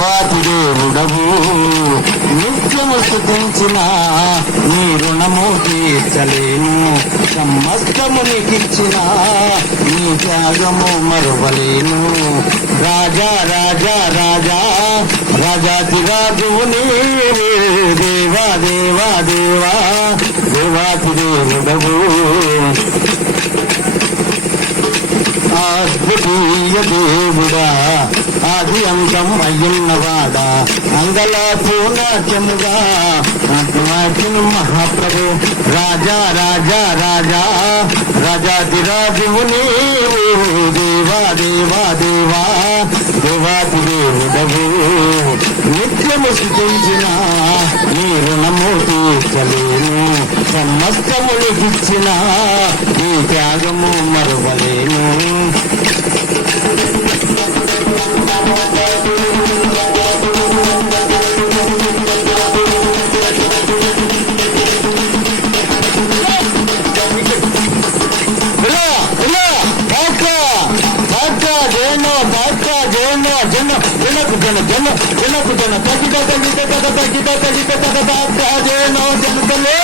దేవాతి దేవుడవు నిత్యము స్తుతించిన నీ రుణము తీర్చలేను. సమస్తము నీకిచ్చిన నీ త్యాగము మరువలేను. రాజా రాజా రాజా రాజాతి రాజువు నీవే. దేవా దేవా దేవా దేవాతి దేవుడవు అద్వితీయ దేవుడా ఆది అంతం అయ్యున్నవాడా అంగలాపు నాట్యముగా నాట్యమాటిను మహాప్రభు. రాజా రాజా రాజా రాజాది రాజువు నీవు. దేవా దేవా దేవా దేవాతి దేవుడవు నిత్యము స్తుతించిన నీ రుణము తీర్చలేను. సమస్తము నీకిచ్చిన నీ త్యాగము మరువలేను. జనకు జన తగ్గిత తగ్గిత తగ్గిత తగ్గిత తగ్గిత జనో జనతలే